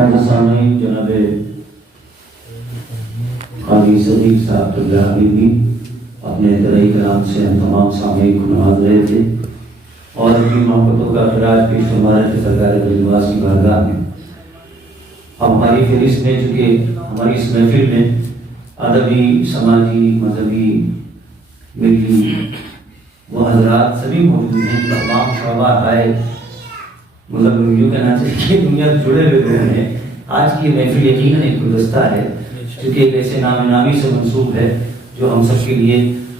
معزز سامعین، جناب قاضی صدیق صاحب اللہ حبیبی اپنے طرح کلام سے ہم تمام سامعین کو نواز رہے تھے اور ان کی محبتوں کا خراج پیش فرما رہے تھے سرکار نواز کی بارگاہ میں۔ اب ہماری فہرست میں چونکہ ہماری اس محفل میں ادبی، سماجی، مذہبی، ملی وہ حضرات سبھی موجود ہیں، تمام شعبہ آئے، مطلب یوں کہنا چاہیے کہ دنیا جڑے ہوئے لوگ ہیں۔ آج کی یہ محفل یقیناً ایک گلدستہ ہے کیونکہ ایک ایسے نام نامی سے منسوب ہے جو ہم سب کے لیے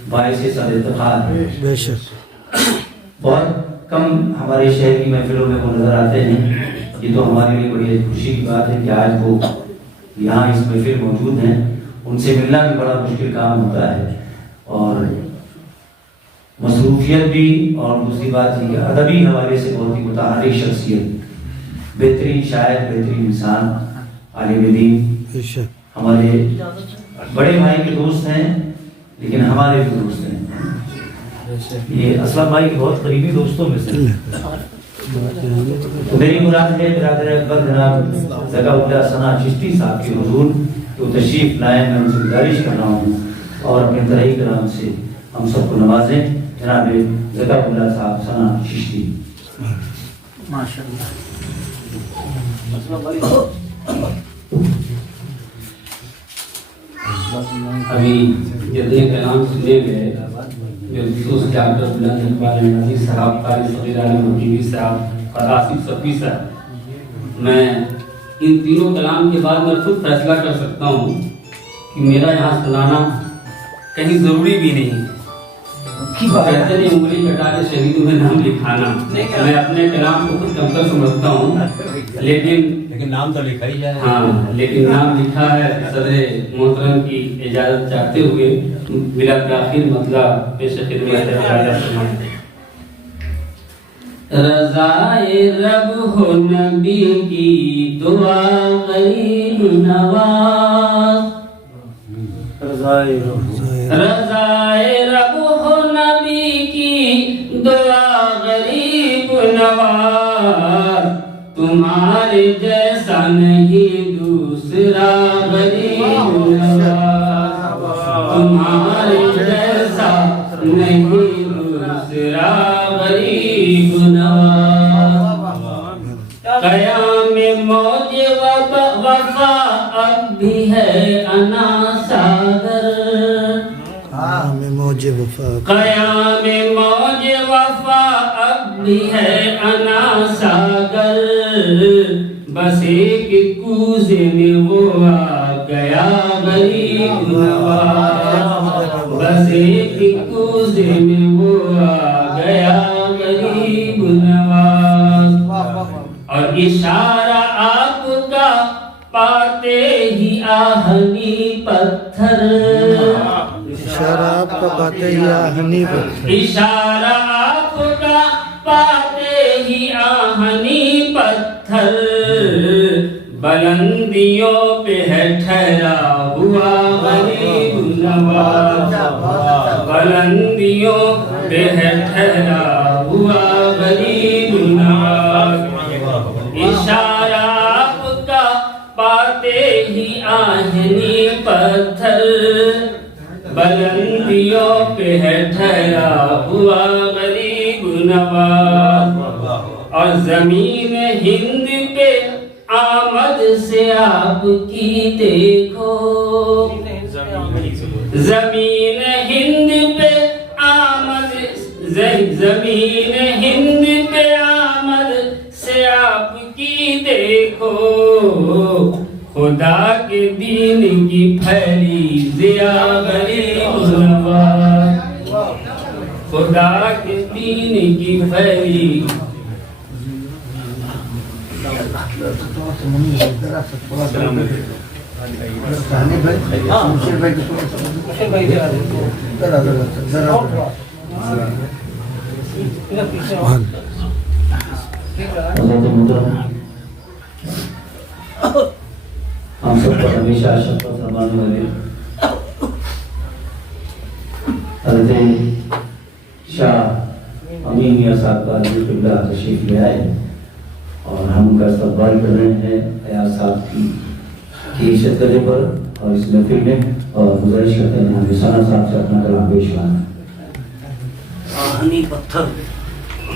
باعث سر افتخار ہے۔ بے شک بہت کم ہمارے شہر کی محفلوں میں وہ نظر آتے ہیں۔ یہ تو ہمارے لیے بڑی خوشی کی بات ہے کہ آج وہ یہاں اس محفل موجود ہیں۔ ان سے ملنا بھی بڑا مشکل کام ہوتا ہے اور مصروفیت بھی، اور دوسری بات یہ کہ ادبی حوالے سے بہت ہی متحرک شخصیت، بہترین شاعر، بہترین انسان، عالم دین، ہمارے بڑے بھائی کے دوست ہیں لیکن ہمارے بھی دوست ہیں۔ یہ اسلم بھائی کے بہت قریبی دوستوں میں سے تو میری مراد ہے برادر اکبر جناب زکا اللہ ثنا چشتی صاحب کے حضور تو تشریف لائیں۔ میں ان سے گزارش کر رہا ہوں اور اپنے طرح کرام سے ہم سب کو نوازیں۔ جناب زکا اللہ صاحب ثنا چشتی۔ ابھی جتنے کلام سنے گئے جو خصوص ڈاکٹر بلند اقبال نظیر صاحب، قاری صغیر عالم حبیبی صاحب اور آصف صفی صاحب، میں ان تینوں کلام کے بعد میں خود فیصلہ کر سکتا ہوں کہ میرا یہاں سنانا کہیں ضروری بھی نہیں۔ کہتے ہیں انگلی کٹا کے شہیدوں میں نام لکھانا، میں اپنے کلام کو خود کم تر سمجھتا ہوں، لیکن نام تو لکھا ہی جائے۔ ہاں، لیکن نام لکھا ہے۔ صدر محترم کی اجازت چاہتے ہوئے بلا تاخیر مطلب پیش خدمت فرمائیں۔ رضائے رب ہو نبی کی دعا غریب نواز، رضائے رب ہو نبی کی دعا غریب نواز، تمہارے جیسا نہیں دوسرا غریب نواز، تمہارے جیسا نہیں دوسرا غریب نواز۔ قیام موج وفا اب بھی ہے انا ساگر، قیام موج وفا اب بھی ہے انا ساگر، بس ایک کوزے میں وہ آ گیا غریب نواز، بس ایک کوزے میں وہ آ گیا غریب نواز۔ اور اشارہ آپ کا پاتے ہی آہنی پتھر، اشارہ آپ کا پاتے ہی آہنی پتھر، اشارہ آپ کا پاتے ہی آہنی پتھر، بلندیوں پہ ہے ٹھہرا ہوا غریب نواز، بلندیوں پہ ہے ٹھہرا ہوا غریب نواز۔ اشارہ آپ کا پاتے ہی آہنی پتھر، بلندیوں پہ ہے ٹھہرا ہوا غریب نواز۔ اور زمین ہند پہ آمد سے آپ کی دیکھو، زمین ہند پہ آمد، زمین ہند پہ آمد سے آپ کی دیکھو، خدا کے دین کی پھیلی ضیا غریب نواز، خدا کے دین کی پھیلی۔ ہم سب پر ہمیشہ شفقت فرمانے والے حضرت شاہ امین میاں صاحب کا قبلہ تشریف لے آئے اور ہم ان کا استقبال کر رہے ہیں ایاز صاحب کی عزت کرنے پر اور اس محفل میں، اور گزارش کرتے ہیں ہم رسانہ صاحب سے اپنا کلام پیش کرنا۔ آہنی پتھر،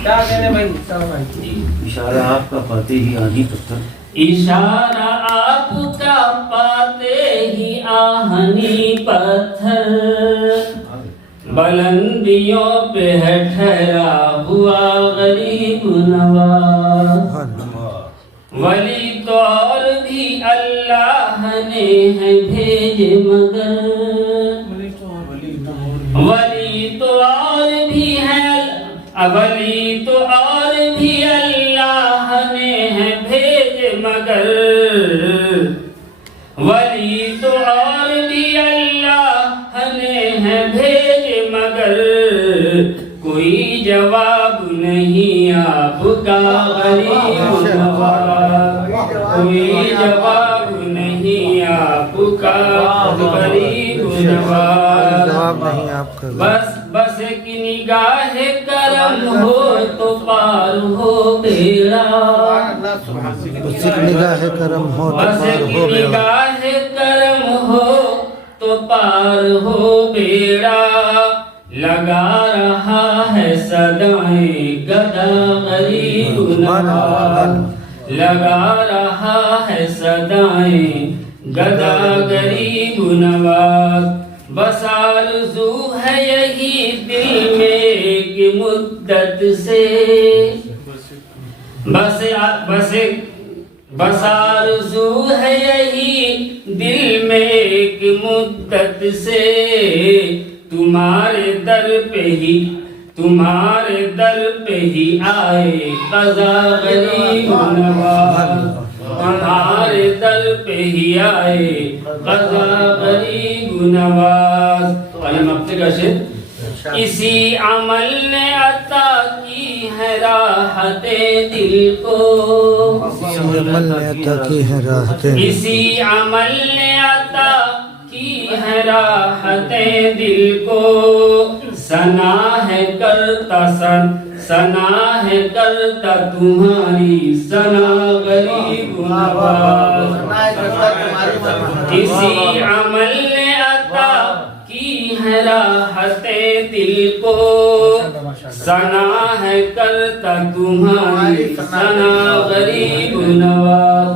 کیا کہنے بھائی؟ اشارہ آپ کا پاتے ہی آہنی پتھر، اشارہ آپ کا پاتے ہی آہنی پتھر، بلندیوں پہ ہے ٹھہرا ہوا غریب نواز، ولی تو اور بھی اللہ نے ہے بھیجے مگر، ولی تو اور بھی ہے، ولی تو اور بھی اللہ نے ہے بھیجے مگر، ولی تو اور بھی اللہ نے ہے بھیجے مگر، کوئی جواب نہیں آپ کا غریب نواز، کوئی جواب نہیں آپ کا غریب نواز، جواب نہیں آپ کا، بس ایک نگاہ کرم ہو تو پار ہو بیڑا، بس ایک نگاہ کرم ہو تو بس پار ایک ہو بیڑا، نگاہ کرم ہو تو پار ہو بیڑا، لگا رہا ہے صدائیں گدا غریب نواز، لگا رہا ہے صدائیں گدا غریب نواز، بس آرزو ہے یہی دل میں کہ مدت سے، بس آرزو ہے یہی دل میں کہ مدت سے، تمہارے در پہ ہی آئے قضا غریب نواز، تمہارے در پہ ہی آئے قضا غریب نواز۔ علم ابتے کا شعر، اسی عمل نے عطا کی ہے راحت دل کو، اسی عمل نے عطا کی ہے راحت، اسی عمل نے عطا کی ہے راحت دل کو، ثنا ہے کرتا تمہاری ثنا غریب نواز، اسی عمل نے عطا کی ہے راحت دل کو، ثنا ہے کرتا تمہاری ثنا غریب نواز۔